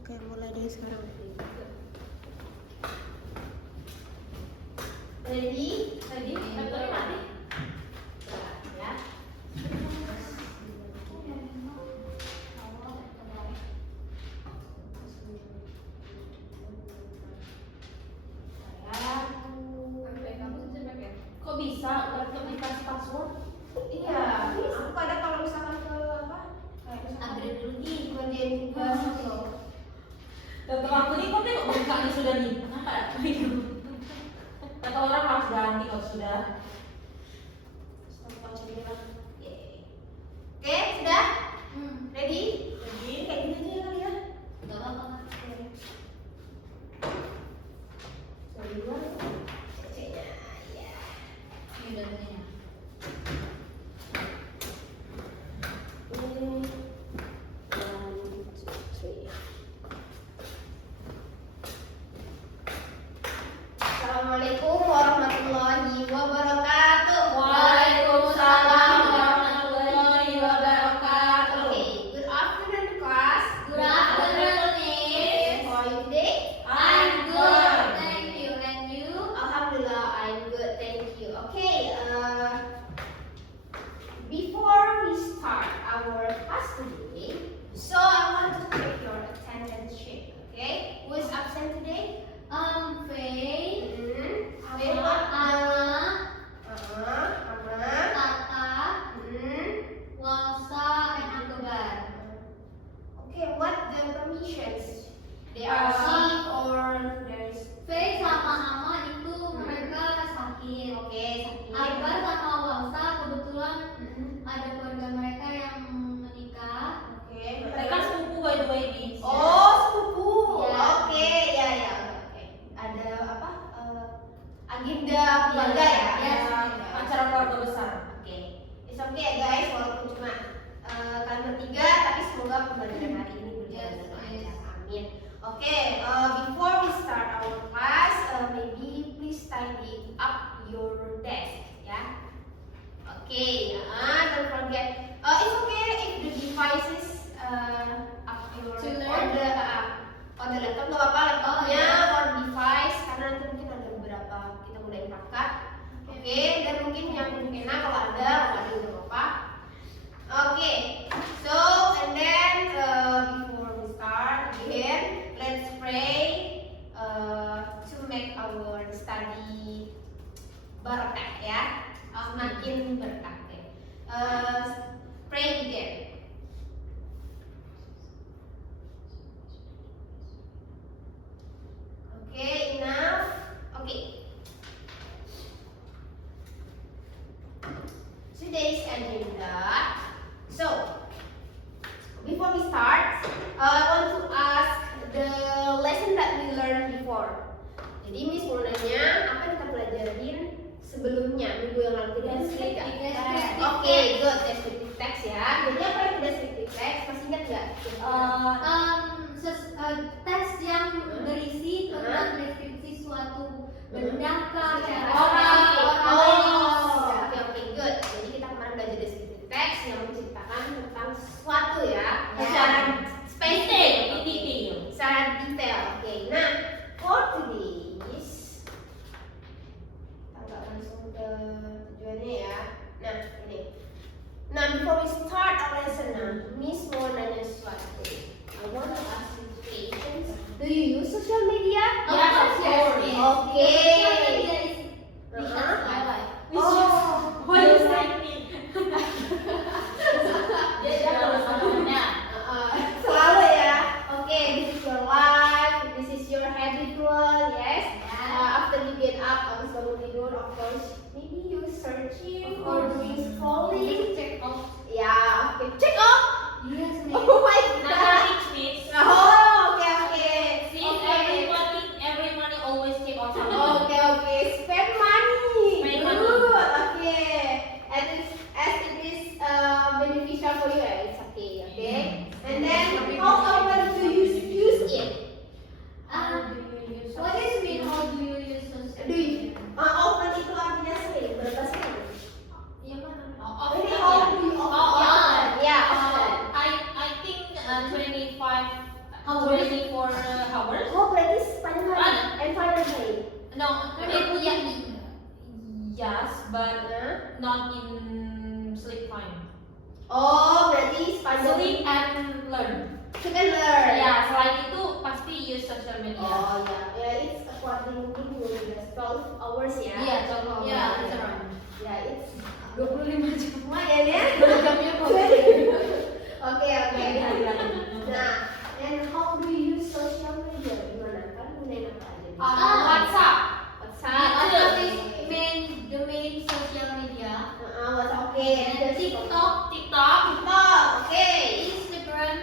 Oke, mulai dari sekarang. Ready? Laptopnya mati? Ya. Kok bisa laptop dikasih password? Iya, aku ada kalau misalkan ke apa? Kayak misalkan Upgrade dulu nih. ngerjain tugas gitu. Laptop aku nih kok tengok buka nih sudah nih. Kenapa? Kata orang harus ganti kalau sudah. Stop watching lah. Oke, sudah? Ready? Jadi Kayak gini aja ya kali ya. Gak apa-apa. Sorry dua. C-nya, ya. Ini udah punya. Ini 1, 2, 3. Assalamualaikum warahmatullahi wabarakatuh. Waalaikumsalam warahmatullahi wabarakatuh. Okay, good afternoon class. Good afternoon, Miss. How are you today? I'm good. Thank you. And you? Alhamdulillah, I'm good. Thank you. Okay, before we start our class today, so I want to check your attendance sheet. Okay, who is absent today? Faye, Faye what? Anna, Ama. Tata, Hmm. Walsa, and Akbar. Okay, what the permissions? They are sick or there's Faye sama Ama itu mereka sakit. okay, sakit. Akbar sama Walsa kebetulan Hmm. ada keluarga mereka yang menikah. Okay. Mereka sepupu by the way nih. Oh, sepupu. Ya. Oke, ya ya. Oke. Ada apa? Agenda keluarga ya. Ya, Acara keluarga besar. Oke. It's okay ya guys, walaupun cuma kalian bertiga, tapi semoga pembelajaran hari ini berjalan dengan lancar. Amin. Oke, before we start our class, maybe please tidy up your desk, ya. Oke, don't forget. It's okay if the devices up your To learn? on the laptop nggak apa-apa, laptopnya Oh, or device karena nanti mungkin ada beberapa kita mulai perangkat. Oke, dan mungkin yang kena kalau ada juga nggak apa-apa. Oke, so and then before we start again, let's pray to make our study barakah ya, makin berkah. Okay. Pray again. Okay, enough. Okay. Today's agenda. So, before we start, I want to ask the lesson that we learned before. Jadi Miss mau nanya apa yang kita pelajarin sebelumnya minggu yang lalu kita Descriptive text. Oke, good descriptive text ya. Jadi apa itu descriptive text? Masih ingat nggak? Teks yang berisi tentang deskripsi suatu benda kah, Orang. orang. Oke, good. Jadi kita kemarin belajar descriptive text yang menceritakan tentang sesuatu ya, Ya. secara spesifik, Detail. secara detail. Oke, nah for today's kita nggak langsung ke tujuannya ya. Nah ini. Nah before we start our lesson, Miss mau nanya sesuatu. I want to ask you questions. Do you use social media? Yes, of course. Oke. Oh, Why you like me? Dia terus ngomongnya. selalu ya. Oke, this is your life, this is your habitual, yes. After you get up, abis bangun tidur, of course, maybe you searching or doing scrolling. Check out. Ya, oke, check out. Yes, Oh my Nah, god. which means Oh, oke. since every morning always check out something. Oke, 24 hours. Oh, berarti sepanjang hari. And final day. No, yes, but Hah? not in sleep time. Oh, berarti sepanjang Sleep and learn. Sleep and learn. Ya, selain itu pasti use social media. Oh ya, ya it's according to just 12 hours ya. Iya, contoh. Ya, it's around. Ya, it's 25 jam. lumayan ya. 2 jamnya kok. Oke. Hari-hari. Nah, and how do you use social media? Gimana? Kan gunain apa aja? WhatsApp. WhatsApp. WhatsApp is Oke. the main social media. WhatsApp. Oke. And Terus TikTok, TikTok. TikTok. Oke. Instagram,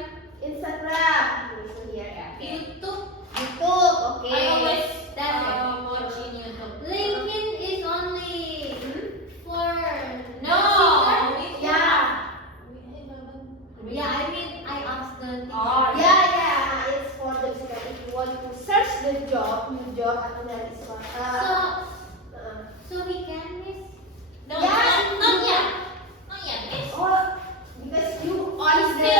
Instagram. This here ya. Oke. YouTube, YouTube. Oke. I always That's it. watch in YouTube. LinkedIn is only for No. Twitter. Ya. Yeah, I mean I asked the teacher. Oh, Ya, it's for the if you want to search the job, new job atau dari sekolah. So we can miss. No, Yeah. not yet. Not yet. It's Oh, because you on the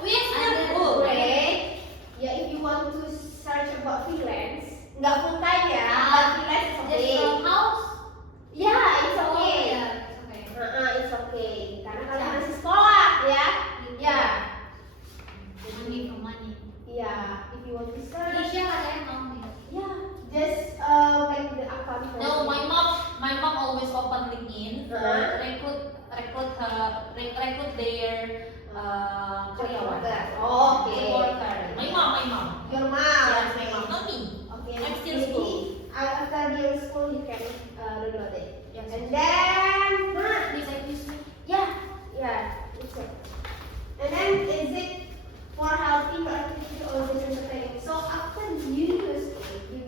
we still Ada good. break. Ya, if you want to search about freelance, nggak full time ya, Ah, but freelance is Just okay. from house. Ya, it's Oh, okay. yeah, it's okay. It's okay. Karena kalian masih sekolah ya. Ya, Money for money. ya. If you want to search, Indonesia katanya mau nih. ya, just make the account. No, my mom always open LinkedIn, recruit their karyawan. Oke. Worker. My mom. Your mom. Yes, my mom, not me. Okay. I'm still Maybe school. after your school you can download it. Yes. And then, Bisa use me. yeah, it's it. And then is it for healthy or activity or just entertaining? So after you use it, you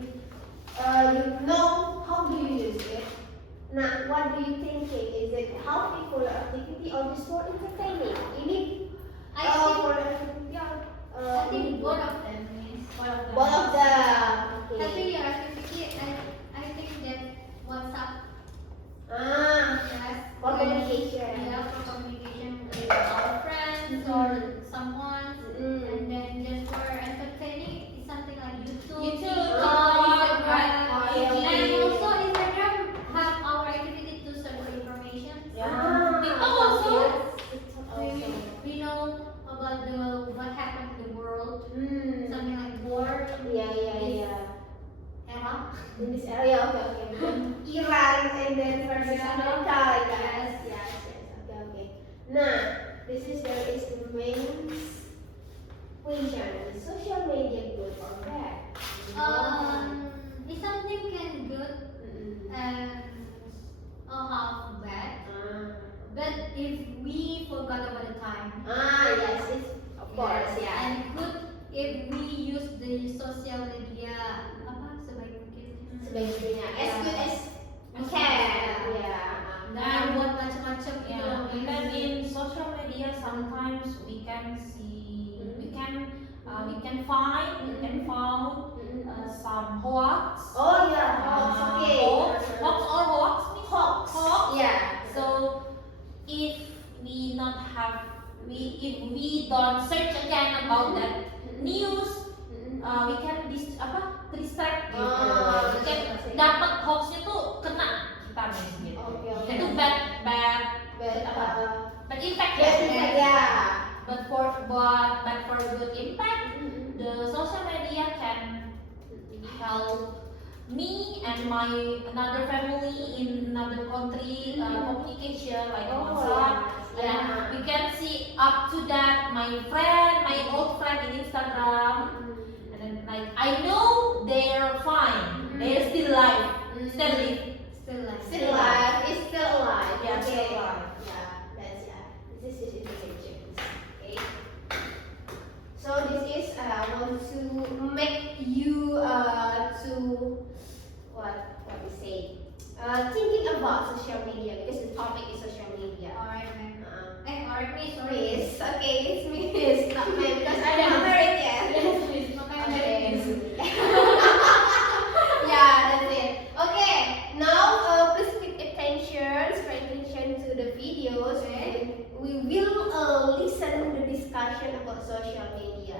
know how do you use it. Nah, what do you thinking? Is it healthy for activity or just for entertaining? Ini I think for activity or I think both of them is. both of them. Tapi Okay. your activity, I think that WhatsApp. Yes. For communication. Yeah, for communication with our friends or someone. Mm. And then just for entertaining, it's something like YouTube, YouTube, TikTok, Instagram. okay. And also Instagram have our activity to search for information. TikTok also. We know about what happened in the world, Hmm. something like war, Yeah. era. In this area, okay. Iran and then versus America, yes. Okay. Nah, this is there is the main question: is social media good or bad? If something can good and half bad, but if we forgot about the time, Yes, it's of course, yeah. and good if we use the social media apa sebaik mungkin. Sebaiknya as good as we As can, good as- yeah. Dan buat macam-macam gitu. Yeah, because in social media sometimes we can see, we can find some hoax. Oh yeah, okay. Hoax or hoax means Hoax. Yeah. So if we if we don't search again about that news, we can distract gitu. Oh, We can dapat hoaxnya tuh kena kita nih gitu. Okay. Itu bad impact ya. Yeah. But for good impact, the social media can help me and my another family in another country communication like WhatsApp. And we can see up to that my old friend in Instagram, and then like I know they're fine, they're still alive, still live. Still alive. It's still alive. Yeah, Okay. still alive. Yeah, that's This is information. Okay. So this is want to make you to what we say thinking about social media because the topic is social media. Alright, man. Alright, me, sorry. Miss, okay, it's Miss, not me because I'm not married yet. Yes, please. Makanya Okay. dari Yeah, that's it. Okay, now please pay attention to the videos. We will listen the discussion about social media.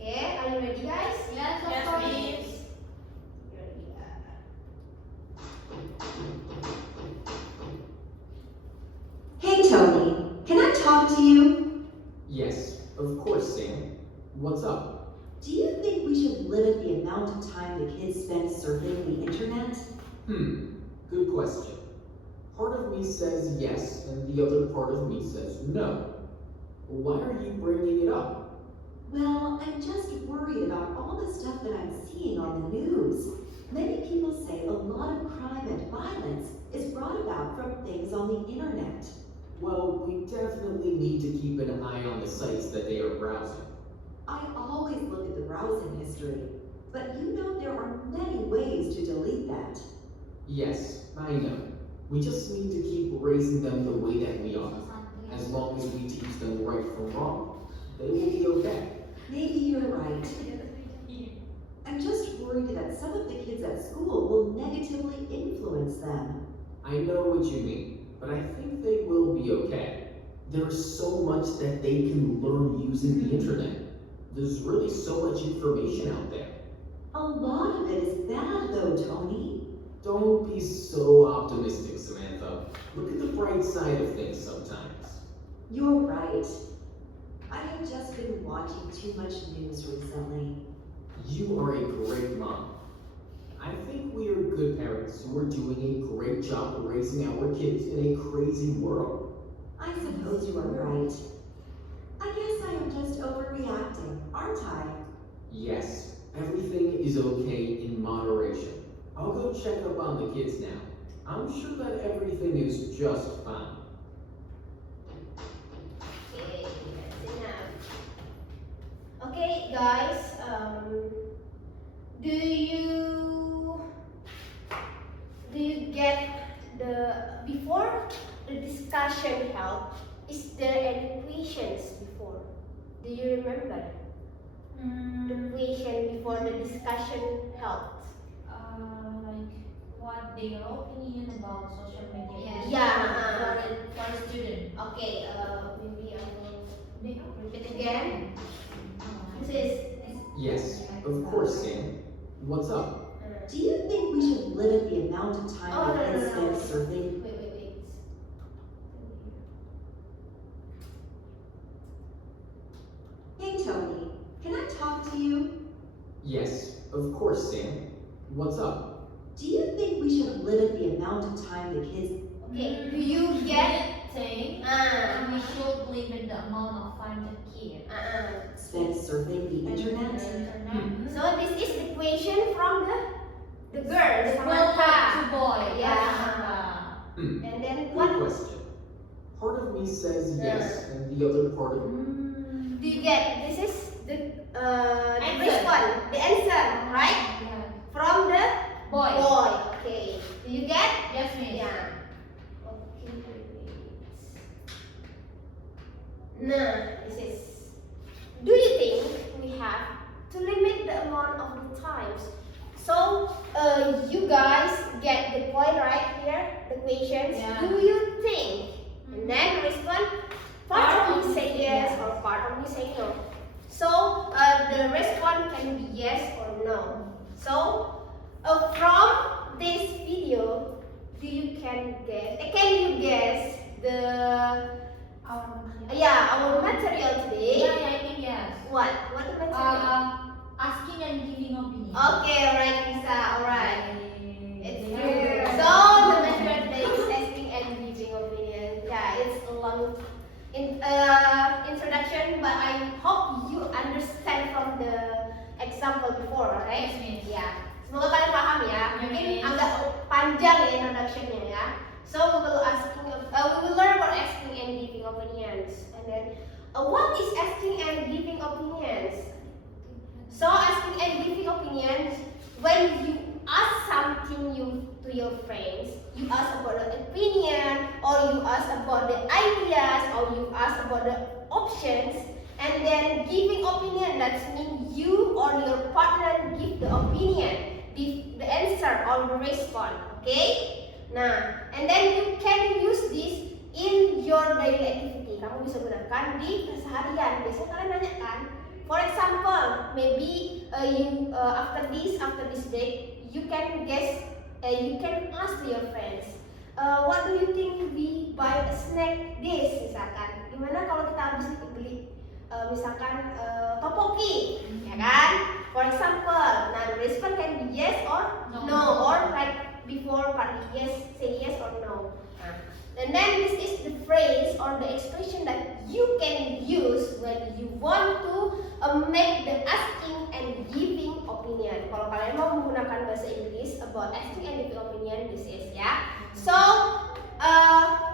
Okay, are you ready, guys? What's up? Do you think we should limit the amount of time the kids spend surfing the internet? Good question. Part of me says yes, and the other part of me says no. Why are you bringing it up? Well, I'm just worried about all the stuff that I'm seeing on the news. Many people say a lot of crime and violence is brought about from things on the internet. Well, we definitely need to keep an eye on the sites that they are browsing. I always look at the browsing history, but you know there are many ways to delete that. Yes, I know. We just need to keep raising them the way that we are. As long as we teach them right from wrong, they will be okay. Maybe you're right. I'm just worried that some of the kids at school will negatively influence them. I know what you mean, but I think they will be okay. There's so much that they can learn using the internet. There's really so much information out there. A lot of it is bad though, Tony. Don't be so optimistic, Samantha. Look at the bright side of things sometimes. You're right. I have just been watching too much news recently. You are a great mom. I think we are good parents who are doing a great job raising our kids in a crazy world. I suppose you are right. I guess I am just overreacting, aren't I? Yes, everything is okay in moderation. I'll go check up on the kids now. I'm sure that everything is just fine. Okay, that's enough. Okay, guys, do you get before the discussion held, is there any questions before? Do you remember the question before the discussion held? Like what their opinion about social media is Yeah, for a student. Okay, maybe I will repeat again. This is Yes, of course, Sam. What's up? Do you think we should limit the amount of time Oh, the kids no. spend surfing? Wait. Hey Tony, can I talk to you? Yes, of course, Sam. What's up? Do you think we should limit the amount of time the kids... Okay, do you get? Think Uh, we should limit the amount of time the kid spend surfing the internet? So this is the question from the girl, the To Samantha. boy. Yeah. Hmm, And then good what question. Part of me says yes, and the other part of do you get? This is the Answer. response, the answer, right? Yeah. From the Boy. boy. Okay. Do you get? Yes, miss. Yeah. Okay, wait. Nah, this is. Do you think we have to limit the amount of the times? So, you guys get the point right here, the questions. Yeah. Do you think? And then respond. Part of you say yes or part of you say no. So, the response can be yes or no. So, from this video, can you guess our material today? Yeah, I think yes. What the material? Asking and giving opinion. Okay, alright, Lisa, alright. It's good. So the material today is asking and giving opinion. Yeah, it's a long introduction, but I hope you understand from the example before, alright? Yes, miss. Ya, semoga kalian paham ya. Mungkin agak panjang ya introductionnya ya. So we will learn about asking and giving opinions, and then what is asking and giving opinions? So asking and giving opinions, when you ask something to your friends, you ask about the opinion, or you ask about the ideas, or you ask about the options, and then giving opinion, that means you or your partner give the opinion, the answer or the response, okay? Nah, and then you can use this in your daily activity. Kamu bisa gunakan di keseharian. Biasanya kalian nanya kan, for example, maybe after this date, you can ask to your friends, what do you think we buy a snack this, misalkan. Gimana kalau kita habis beli misalkan topoki, ya kan? For example, now the response can be yes or no, or like before partly yes, say yes or no. And then this is the phrase or the expression that you can use when you want to make the asking and giving opinion. Kalau kalian mau menggunakan bahasa Inggris about asking and giving opinion, this is ya. So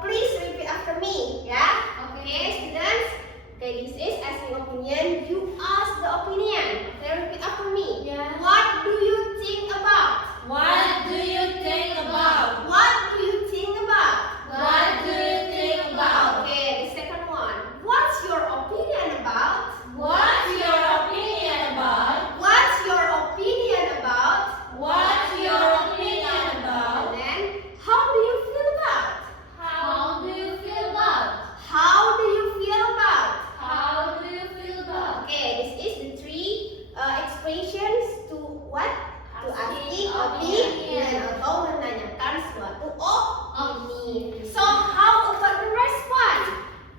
please repeat after me, ya. Okay, students. Okay, this is asking opinion. You ask the opinion. Okay, repeat after me. Yeah. What do you think about? What do you think about? What do you think about? What do you think about? Okay, the second one. What's your opinion about? What's your opinion about? What's your opinion about? What's your opinion about? And then, how do you feel about? How do you feel about? How do you feel about? How do you feel about? Okay, this is the three expressions to what? To asking opinion atau menanyakan suatu opini. So, how about the response?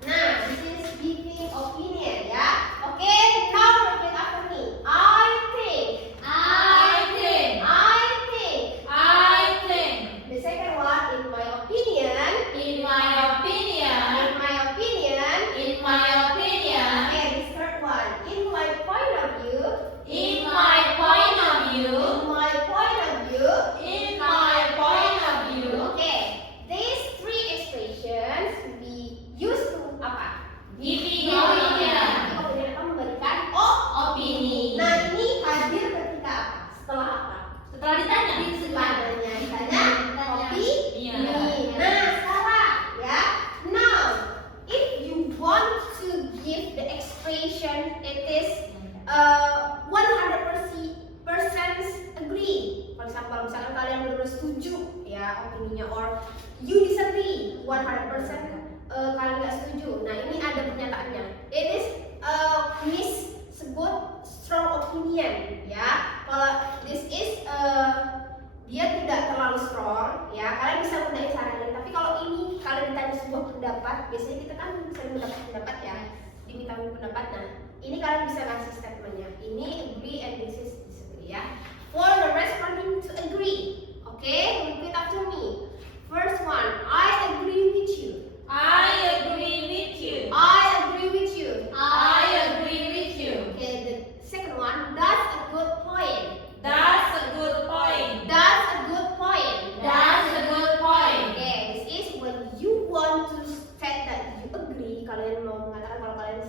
Nah, this is giving opinion, ya. Okay, now repeat after me. I think. I think. I think. I think. The second one, in my opinion. In my opinion. In my opinion. In my opinion. Okay, the third one, in my point of view. In my point of view. In my point of view. In my point of view. Okay, these three expressions we use to apa? Giving opinion. Opinion akan memberikan Opini. Nah, ini hadir ketika apa? Setelah apa? Setelah ditanya. Setelah ditanya opini. Iya. Nah, sekarang ya. Now, if you want to give the expression, it is 100% agree. For example, misalkan kalian benar-benar setuju ya opininya, or you disagree 100% kalian nggak setuju. Nah, ini ada pernyataannya. It is please sebut strong opinion ya. Kalau this is dia tidak terlalu strong ya, kalian bisa gunain sehari-hari. Tapi kalau ini kalian ditanya sebuah pendapat, biasanya kita kan sering mendapat pendapat ya, diminta pendapat. Nah, ini kalian bisa kasih statementnya. Ini agree and this is disagree ya. For the responding to agree, okay, repeat after me. First one, I agree with you. I agree with you. I agree with you. I agree with you. Okay, the second one, that's a good point. That's a good point. That's a good point. That's a good point. Okay, this is when you want to state that you agree. Kalian mau mengatakan kalau kalian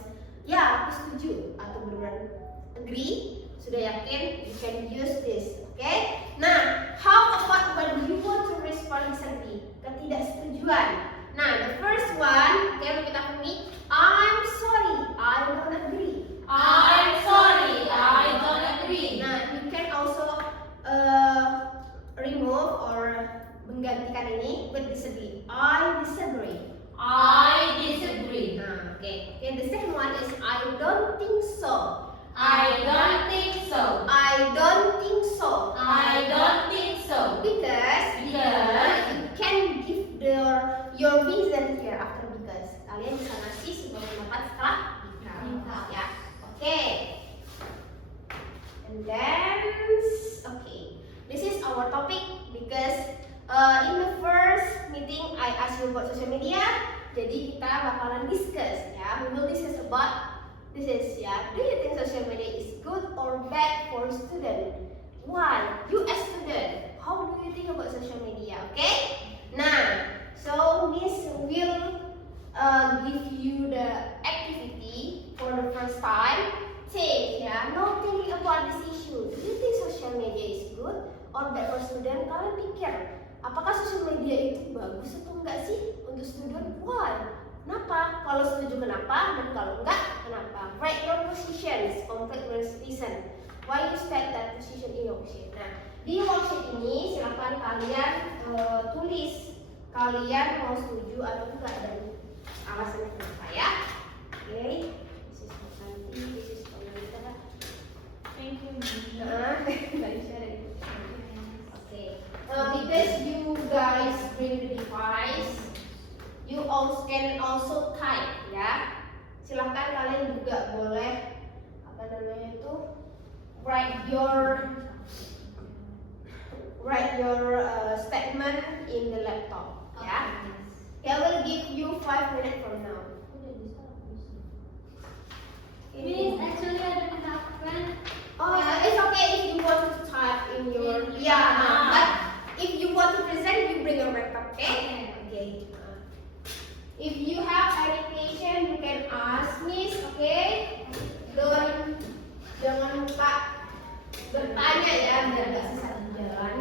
ya aku setuju atau benar-benar agree, sudah yakin, you can use this. Okay? Nah, how about when you want to respond disagree? Ketidaksetujuan. Nah, the first one, okay, repeat after me. I'm sorry, I don't agree. I'm sorry, I don't agree. Nah, you can also remove or menggantikan ini with disagree. I disagree. I disagree. Nah, okay. Okay, the second one is I don't think so. I don't think so. I don't think so. I don't think so. Because Because you can give your reason here after because. Kalian bisa ngasih sebuah pendapat setelah because. Ya. Okay. And then okay. This is our topic because in the first meeting I asked you about social media. Jadi kita bakalan discuss ya. We will discuss about this is ya. Do you think social media is good or bad for student? Why? You as student, how do you think about social media? Okay? Nah, so Miss will give you the activity for the first time. Think ya. No thinking about this issue. Do you think social media is good or bad for student? Kalian pikir, apakah social media itu bagus atau enggak sih untuk student? Why? Kenapa? Kalau setuju kenapa dan kalau enggak kenapa? Write your positions, complete reason. Why you state that position in your worksheet? Nah, di worksheet ini silakan kalian tulis kalian mau setuju atau enggak dan alasannya kenapa ya. Okay. This is for Santi, this is for Nita. Thank you. Nah, dari share itu. Okay. Because you guys bring the device, you also can also type ya. silahkan kalian juga boleh apa namanya itu write your statement in the laptop. Ya. I will give you 5 minutes from now. Miss, actually I don't have friend. Oh, it's okay if you want to type in your but if you want to present, you bring your laptop, okay? Okay. If you have any question, you can ask Miss, okay? Jangan lupa bertanya ya, biar nggak sesat di jalan.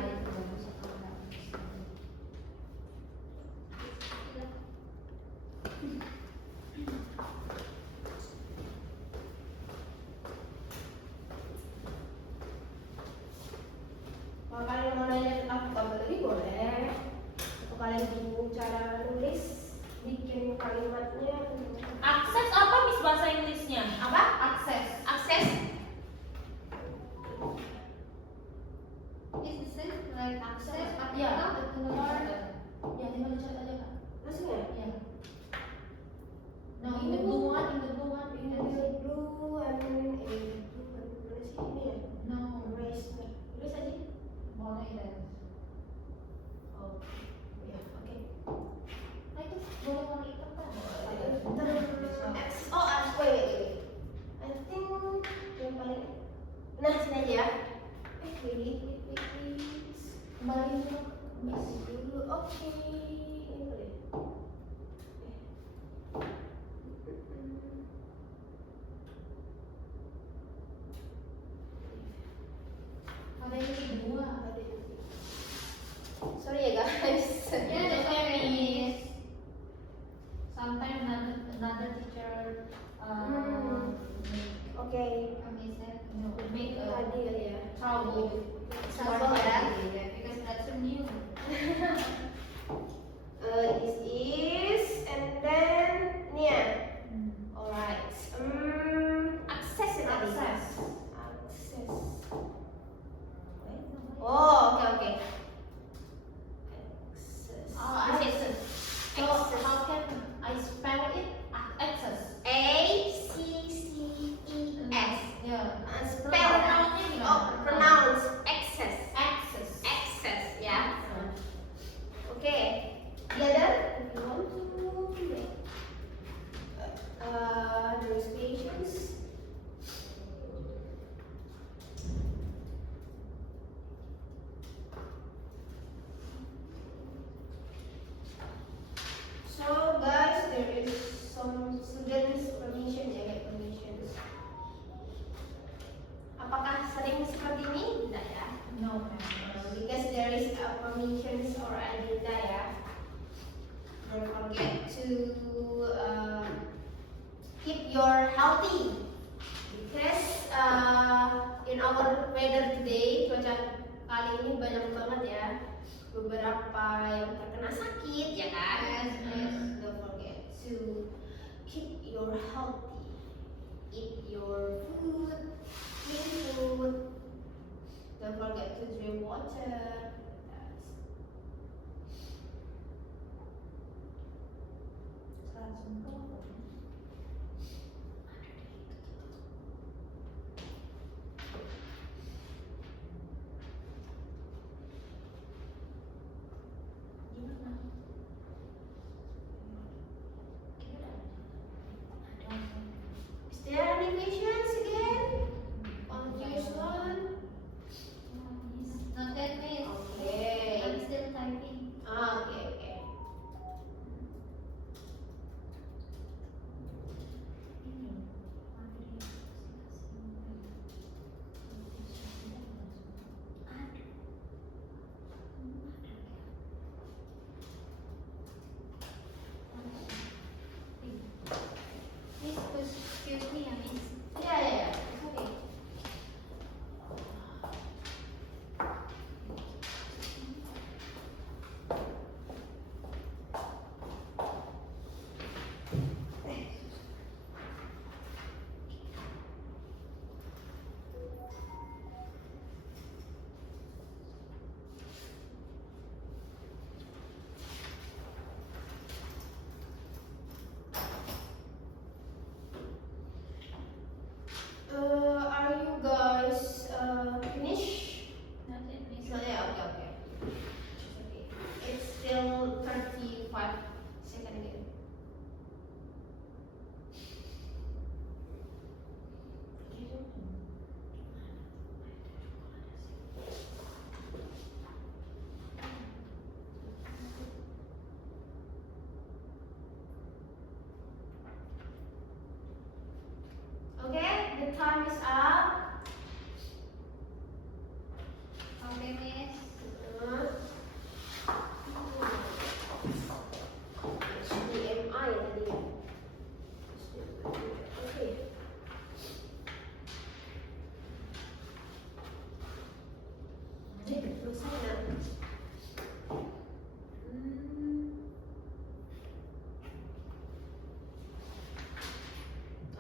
Kalau kalian mau nanya tentang vocabulary boleh. Atau kalian bingung cara nulis, bikin kalimatnya. Akses apa Miss bahasa Inggrisnya? Apa? Akses. Akses. Is the same like access Ya, artikel ya tinggal dicari aja Kak. Maksudnya? Ya. No, in the blue one, in the blue one, in the Blue and mana sih ini ya? no, Erase. Tulis aja. boleh deh. Oh, ya, oke. Nah itu boleh warna hitam kan? Wait. I think yang paling sini aja ya. Wait. Kembali dulu. Masih dulu. Oke. Ini boleh. Ada yang dua. Sorry ya guys. Yeah, that's okay, Miss. Sometimes another teacher Oke. make a Tadi kali ya. trouble. Trouble ya. Because that's a new. This is and then ini ya. Alright. Akses ya tadi. Akses. Akses. Oh, oke. Access. So how can I spell it? Access. A-C-C-E-S. Yeah. Spell pronounce access. Access, ya. Oke. The other, if you want to make demonstrations. So guys, there is some students permission ya, get permissions. Apakah sering seperti ini? Tidak ya. No. Because there is a permissions or agenda ya. Don't forget to keep your healthy. Because in our weather today, cuaca kali ini banyak banget ya. Beberapa yang terkena sakit ya kan. Don't forget to keep your healthy. Eat your food, clean food. Don't forget to drink water. Is there any questions again? On this one? Not that, Miss. Okay. I'm still typing. Okay. time is up. Okay, Miss. HDMI tadi ya. Oke. Selesai nak?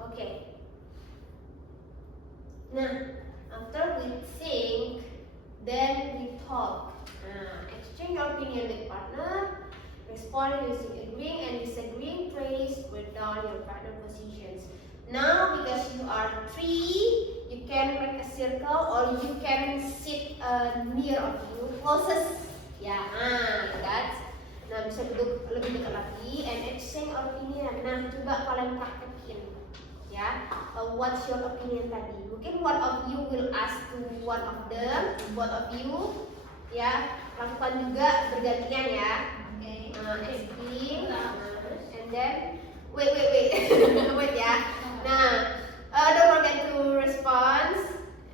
Okay. Nah, after we think, then we talk. Exchange your opinion with partner, respond using agreeing and disagreeing, praise, break down your partner positions. Now, because you are three, you can make a circle or you can sit near of you, closest. Ya, gitu kan? Nah, bisa duduk lebih dekat lagi and exchange opinion. Nah, coba kalian praktekin. Ya, what's your opinion tadi? Mungkin one of you will ask to one of them, both of you, ya, lakukan juga bergantian ya. Okay. Asking, and then wait, wait ya. Nah, don't forget to respond,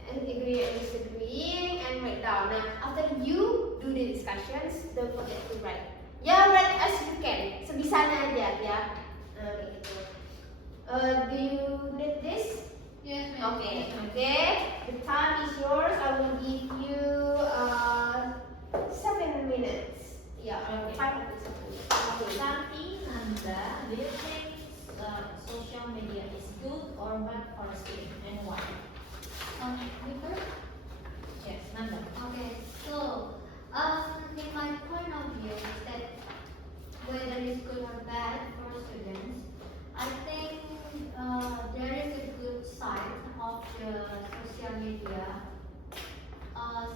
and agree and disagree, and write down. Nah, after you do the discussions, don't forget to write. Ya, write as you can, sebisanya aja ya. Nah, kayak gitu. Do you need this? Yes, ma'am. Okay. The time is yours. I will give you 7 minutes. Yeah, 5 to 7 minutes. Okay. Santi, Nanda, do you think social media is good or bad for students and why? Me first? Yes, Nanda. Okay, so in my point of view is that whether it's good or bad for students, I think there is a good side of the social media.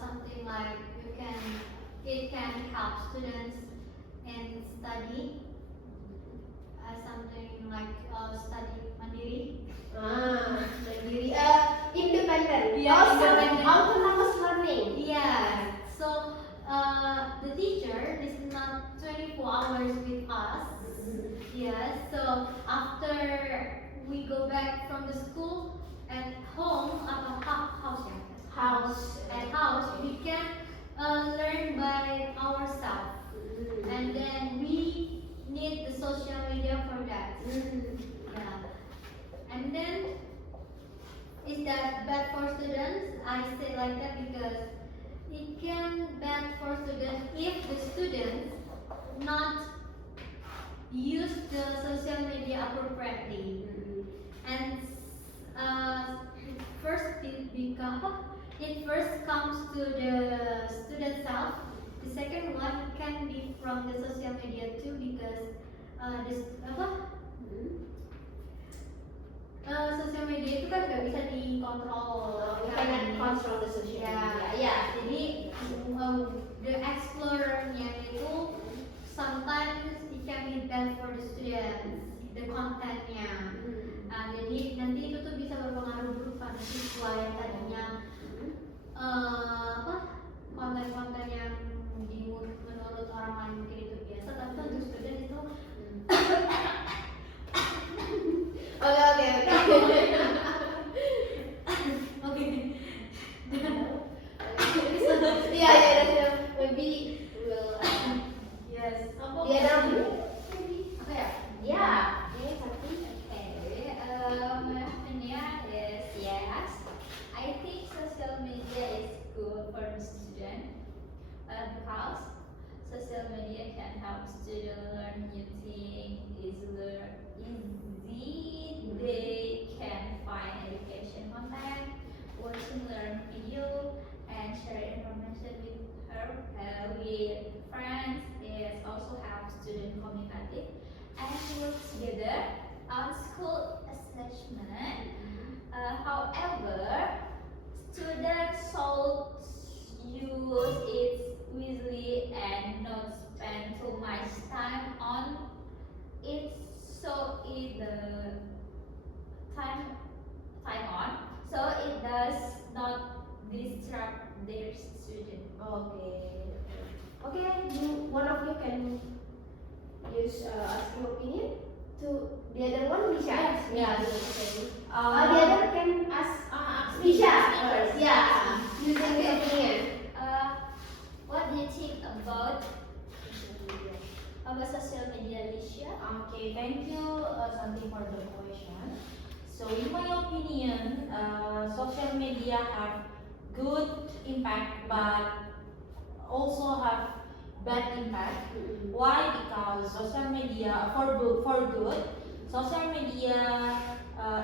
Something like it can help students in study. Something like study mandiri. Mandiri. Independent. Yeah, Also, independent. autonomous learning. Yeah. So the teacher is not 24 hours with us. Yeah. So after we go back from the school at home atau house ya. At house we can learn by ourselves, and then we need the social media for that. Yeah. And then is that bad for students? I say like that because it can bad for students if the students not use the social media appropriately. And it first comes to the student self. The second one can be from the social media too because social media itu kan nggak bisa dikontrol. We cannot control the social media. Yeah. Jadi the explorer-nya itu sometimes it can be bad for the students, the content-nya. Jadi nanti itu tuh bisa berpengaruh buruk pada siswa yang tadinya konten-konten yang menurut orang lain mungkin itu biasa, tapi untuk student itu Oke. Yeah. Maybe we'll. yes. Dia apa ya? Yeah. My opinion is yes. I think social media is good for the student because social media can help students learn new things easily. They can find education content, watching learn video, and share information with friends. It also helps students communicate and work together on school assessment. However, students should use it wisely and not spend too much time on it. So it so it does not distract their student. Okay. One of you can use asking opinion. to the other one, Lisha? Yes. Okay. The Uh, other can ask Lisha first. Yeah. Using the opinion. What do you think about social media, Alicia? Okay, thank you, Santi, for the question. So, in my opinion, social media have good impact, but also have bad impact. Why? Because social media, for good, social media,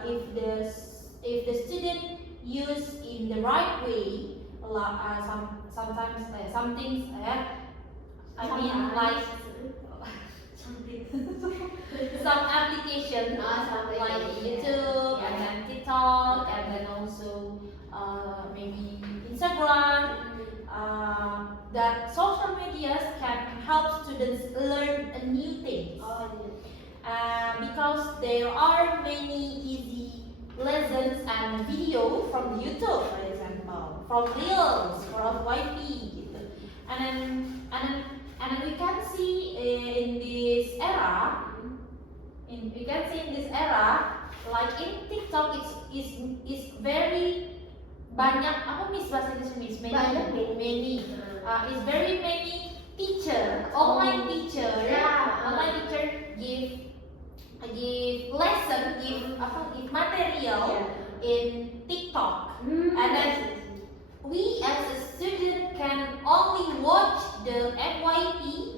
if the student use in the right way, sometimes some things, I mean like something, some application Something like yeah. YouTube and then TikTok and then also maybe Instagram. That social medias can help students learn a new things. Oh, Because there are many easy lessons and video from YouTube, for example, from Reels, from YP, gitu. And then we can see in this era, like in TikTok, is very banyak apa miss bahasa Indonesia miss many is very many teacher online teacher Yeah. online teacher give lesson give material in TikTok and then we as a student can only watch the FYP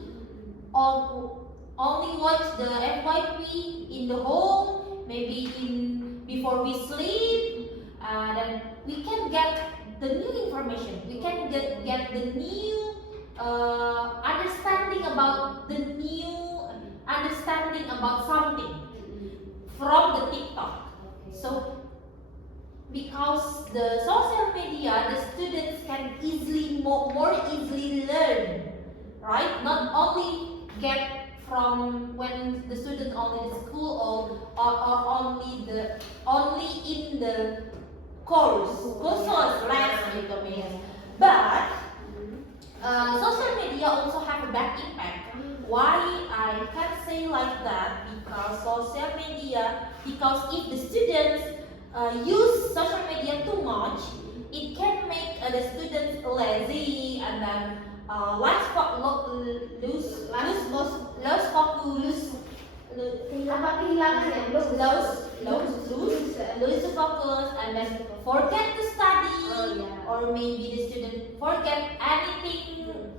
or only watch the FYP in the home maybe before we sleep. Then we can get the new information. We can get the new understanding about something from the TikTok. So because the social media, the students can more easily learn, right? Not only get from when the student only in school or only in the kursus les gitu Miss. But social media also have a bad impact. Why I can say like that? Because if the students use social media too much, it can make the students lazy and then lose focus. Kehilangan ya? Lose focus and then forget to study, or maybe the student forget anything.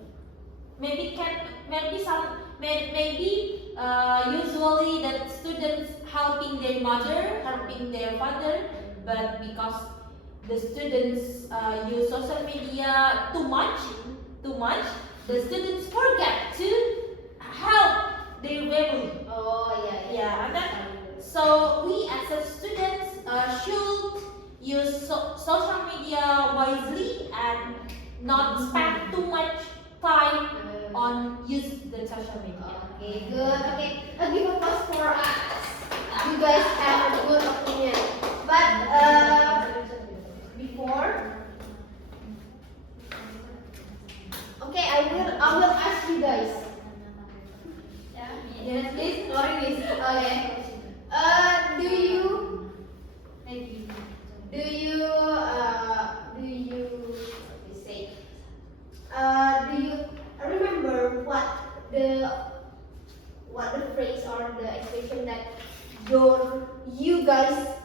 Usually that students helping their mother, helping their father, but because the students use social media too much, the students forget to help their family. And then so we as a students should use social media wisely and not spend too much time on use the social media. Okay, good. Okay, give applause for us. You guys have a good opinion. But before, okay, I will ask you guys. Yes, please. Sorry, miss. Okay. Do you remember what the phrase or the expression that you guys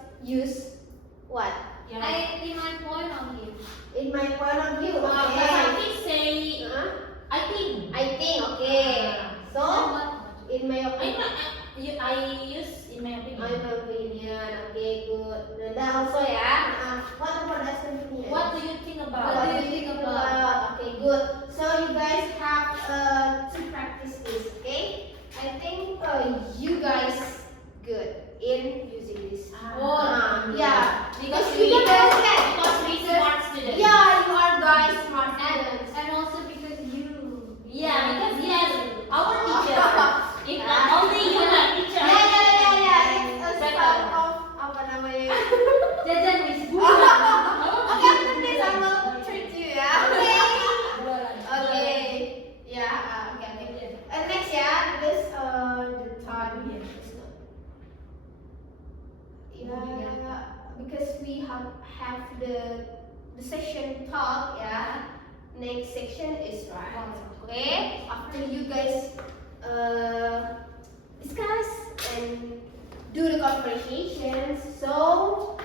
next section is right. Okay, after you guys discuss and do the conversations, so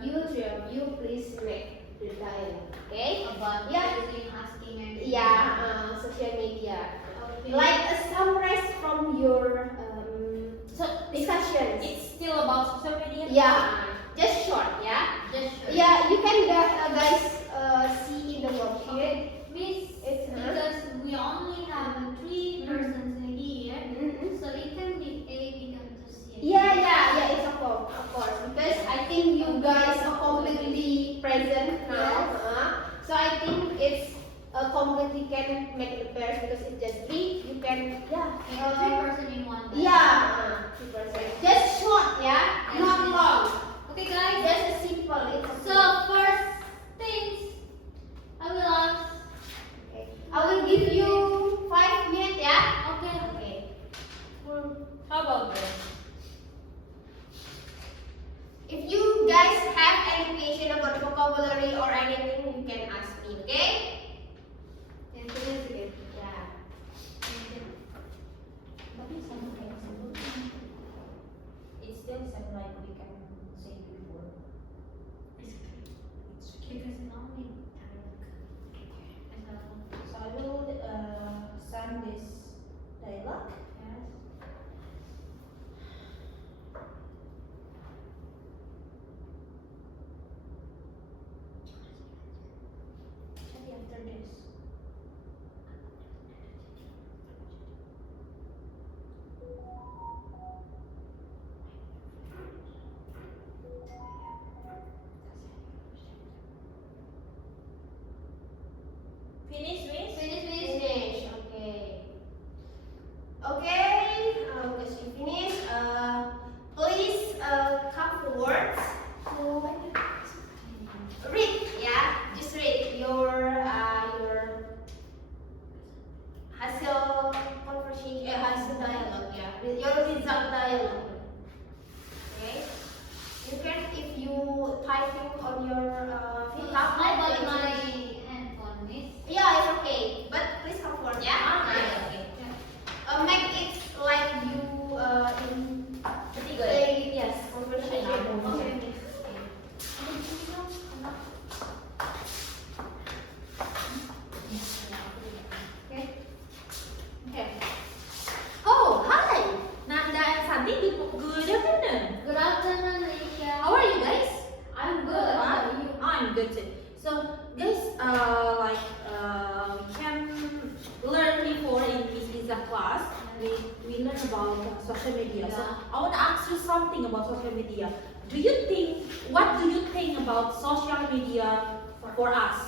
three of you, please make the dialogue. Okay? About Yeah. using, asking, and Yeah, social media. Okay. Like a summarize from your So discussions. it's still about social media. Yeah, just short. Yeah. just sure. Yeah, you can guys see in the worksheet. Miss, It's because we only have three persons here, Mhm. so it can be A, become to C. Yeah, it's of course, because I think you guys are completely present now. So I think it's completely can make the pairs because it's just three. You can And three person in one. batch. yeah, 2%. Just short, yeah, not long. Okay, guys. Just a simple. It's okay. So first things, I will ask. Okay. I will give you 5 minutes, yeah. Okay. Okay. How about this? If you guys have any question about vocabulary or anything, you can ask me, okay? Yang tulis gitu. Yeah. Tapi sama kayak sebelumnya. It's still same like we can say before. Because normally So I will send this dialogue. Yes. Maybe after this. Finish, Miss? Finish. Okay. Okay. Because you finish, please come forward to read. Yeah, just read your hasil conversation, hasil dialogue. Yeah, with your result dialogue. Okay. You can if you typing on your How about tablet. my handphone, Miss? Yeah, it's okay. But please come forward, yeah? Okay. Make it like you in Ketiga. yes, conversation. Okay, Okay. Miss. Okay. Okay. Oh, hi! Nanda and Santi, good afternoon. Good afternoon, Alicia. How are you guys? I'm good. How about you? I'm good too. So, guys, we can learn before in Miss Lisa class. We learn about social media. So, Yeah. I want to ask you something about social media. What do you think about social media for us?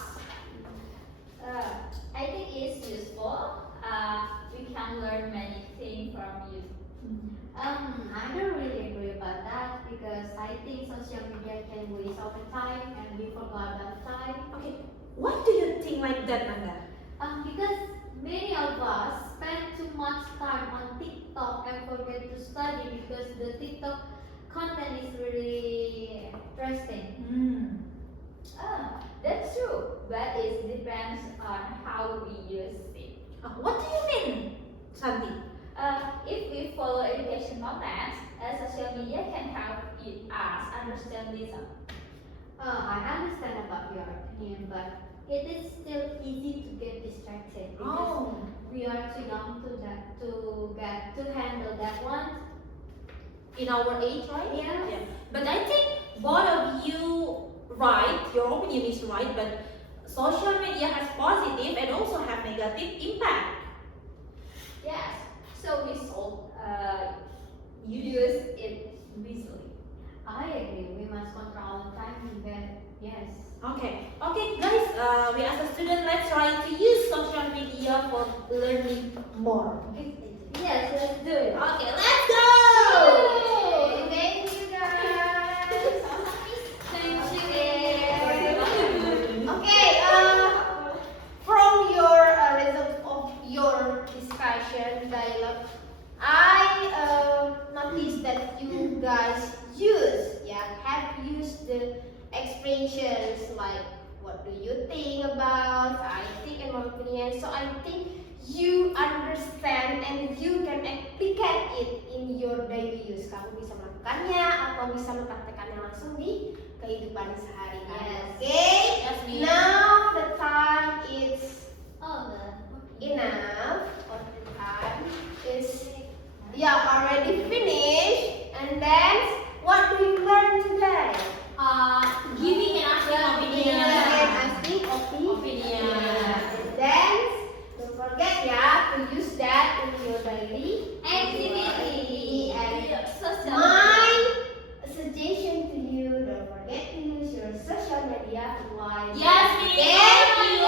I think it's useful. We can learn many things from you. I don't really agree about that because I think social media can waste our time and we forgot about time. Okay, what do you think like that, Nanda? Because many of us spend too much time on TikTok and forget to study because the TikTok content is really interesting. That's true, but it depends on how we use it. What do you mean, Santi? If we follow education content, social media can help us understand this. I understand about your opinion, but it is still easy to get distracted because Oh. we are too young to handle that one. In our age, right? Yeah. But I think both of you right, your opinion is right, but social media has positive and also have negative impact. Yes, so we should use it wisely. I agree. We must control our time even. Yes. Okay, guys, we as a student, let's try to use social media for learning more. Okay, Yes, let's do it. okay, let's go! Okay, thank you guys. Thank you. Okay, from your result of your discussion dialogue, I noticed that you guys have used the expressions like what do you think about, I think, and melakukannya atau bisa mempraktekannya langsung di kehidupan sehari-hari. Yes. Oke. Yes, Miss. Now the time is over. enough. Or the time is already finished. And then what do you learn today? Giving and asking opinion. Asking Opinion. And then don't forget to use that in your daily Activity. And Social my suggestion to you, don't forget to use your social media wisely. Yes, Miss. Okay. Thank you.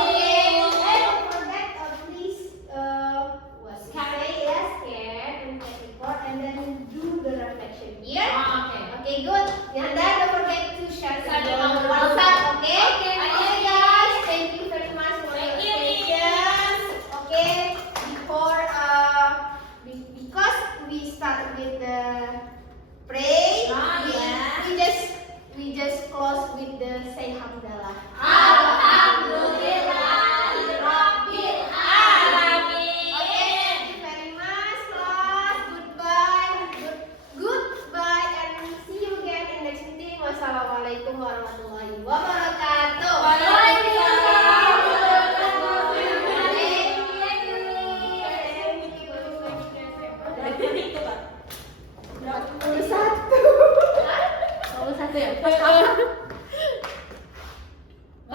And don't forget, please, say yes, scan and take report, and then do the reflection here. Okay. Okay, good. And then don't forget to share Share it on on WhatsApp. WhatsApp. Okay. Okay, Okay, guys. Thank you very much for Thank your you, Miss. patience. Okay. Before because we start with the pray, we just close with the say hamdalah. Alhamdulillahirabbil alamin. Okay, thank you very much, class. Goodbye. Goodbye, and see you again in next meeting. Wassalamualaikum warahmatullahi wabarakatuh. Satu ya?